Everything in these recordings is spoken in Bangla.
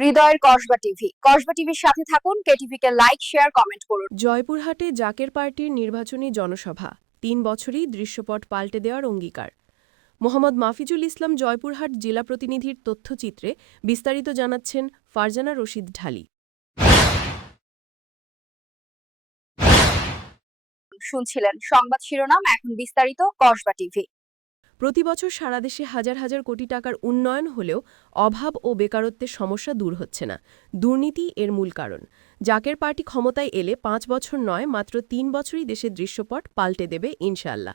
হৃদয়ের কসবা টিভি। কসবা টিভির সাথে থাকুন কেটিভি কে লাইক শেয়ার কমেন্ট করুন। জয়পুরহাটে জাকের পার্টির নির্বাচনী জনসভা তিন বছরই দৃশ্যপট পাল্টে দেওয়ার অঙ্গীকার। মোহাম্মদ মাফিজুল ইসলাম জয়পুরহাট জেলা প্রতিনিধির তথ্যচিত্রে বিস্তারিত জানাচ্ছেন ফারজানা রশিদ ঢালি। শুনছিলেন সংবাদ শিরোনাম এখন বিস্তারিত কসবা টিভি। প্রতি বছর সারা দেশে হাজার হাজার কোটি টাকার উন্নয়ন হলেও অভাব ও বেকারত্বের সমস্যা দূর হচ্ছে না। দুর্নীতি এর মূল কারণ। জাকের পার্টি ক্ষমতায় এলে পাঁচ বছর নয়, মাত্র তিন বছরই দেশের দৃশ্যপট পাল্টে দেবে ইনশাল্লাহ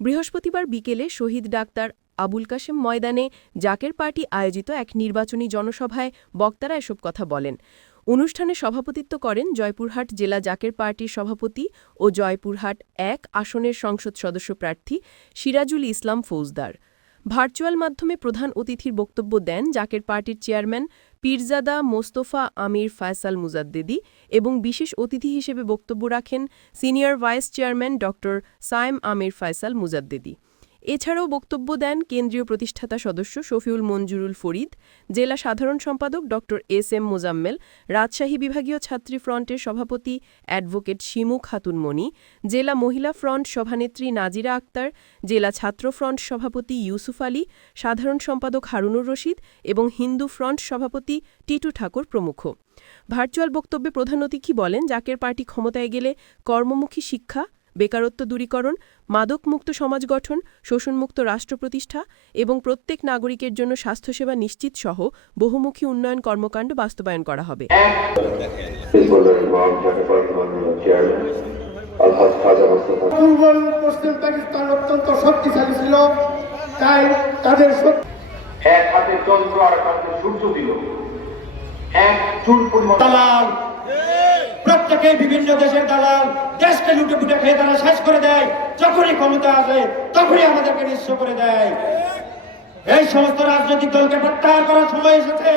বৃহস্পতিবার বিকেলে শহীদ ডাক্তার আবুল কাশেম ময়দানে জাকের পার্টি আয়োজিত এক নির্বাচনী জনসভায় বক্তারা এসব কথা বলেন। অনুষ্ঠানে সভাপতিত্ব করেন জয়পুরহাট জেলা জাকের পার্টির সভাপতি ও জয়পুরহাট এক আসনের সংসদ সদস্য প্রার্থী সিরাজুল ইসলাম ফৌজদার। ভার্চুয়াল মাধ্যমে প্রধান অতিথির বক্তব্য দেন জাকের পার্টির চেয়ারম্যান পীরজাদা মোস্তফা আমির ফায়সাল মুজাদ্দেদি এবং বিশেষ অতিথি হিসেবে বক্তব্য রাখেন সিনিয়র ভাইস চেয়ারম্যান ড সায়েম আমির ফায়সাল মুজাদ্দেদি। এছাড়াও বক্তব্য দেন কেন্দ্রীয় প্রতিষ্ঠাতা সদস্য শফিউল মঞ্জুরুল ফরিদ, জেলা সাধারণ সম্পাদক ড এস এম মোজাম্মেল, রাজশাহী বিভাগীয় ছাত্রী ফ্রন্টের সভাপতি অ্যাডভোকেট শিমু খাতুন মণি জেলা মহিলা ফ্রন্ট সভানেত্রী নাজিরা আক্তার, জেলা ছাত্র ফ্রন্ট সভাপতি ইউসুফ আলী, সাধারণ সম্পাদক হারুনুর রশিদ এবং হিন্দু ফ্রন্ট সভাপতি টিটু ঠাকুর প্রমুখ। ভার্চুয়াল বক্তব্যে প্রধান অতিথি বলেন, জাকের পার্টি ক্ষমতায় গেলে কর্মমুখী শিক্ষা বেকারত্ব দূরীকরণ মাদকমুক্ত সমাজ গঠন শোষণমুক্ত রাষ্ট্র প্রতিষ্ঠা এবং প্রত্যেক নাগরিকের জন্য স্বাস্থ্যসেবা নিশ্চিত সহ বহুমুখী উন্নয়ন কর্মকাণ্ড বাস্তবায়ন করা হবে। পূর্ব পশ্চিম পাকিস্তান অত্যন্ত শক্তিশালী ছিল তাই তাদের এক হাতে চন্দ্র আর হাতে সূর্য দিল। এক চুল পরিমাণ দালাল বিভিন্ন দেশের দালাল দেশকে লুটে পুটে খেয়ে তারা শেষ করে দেয়। যখনই ক্ষমতা আসে, তখনই আমাদেরকে নিঃস্ব করে দেয়। এই সমস্ত রাজনৈতিক দলকে প্রত্যাহার করার সময় এসেছে।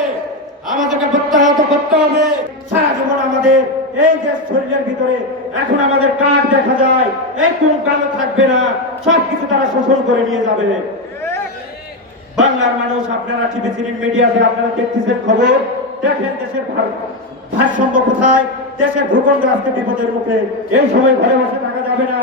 আমাদেরকে প্রত্যাহত করতে হবে। সারা জীবন আমাদের এই দেশ শরীরের ভিতরে এখন আমাদের কাঠ দেখা যায়। এই কোন কালো থাকবে না। সবকিছু তারা শোষণ করে নিয়ে যাবে। বাংলার মানুষ, আপনারা টিভি সিনেম মিডিয়াতে আপনারা দেখতেছেন খবর। দেখেন দেশের ভারসাম্য কোথায়? দেশের ভূখণ্ড আজকে বিপদের মুখে। এই সময় ঘরে বসে থাকা যাবে না।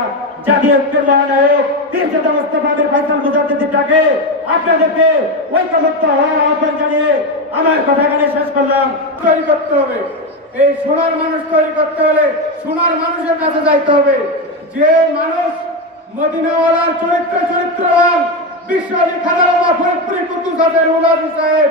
তৈরি করতে হবে। এই মানুষ তৈরি করতে সোনার মানুষের কাছে যাইতে হবে। যে মানুষ চরিত্র চরিত্রবান বিশ্ব উলাদি সাহেব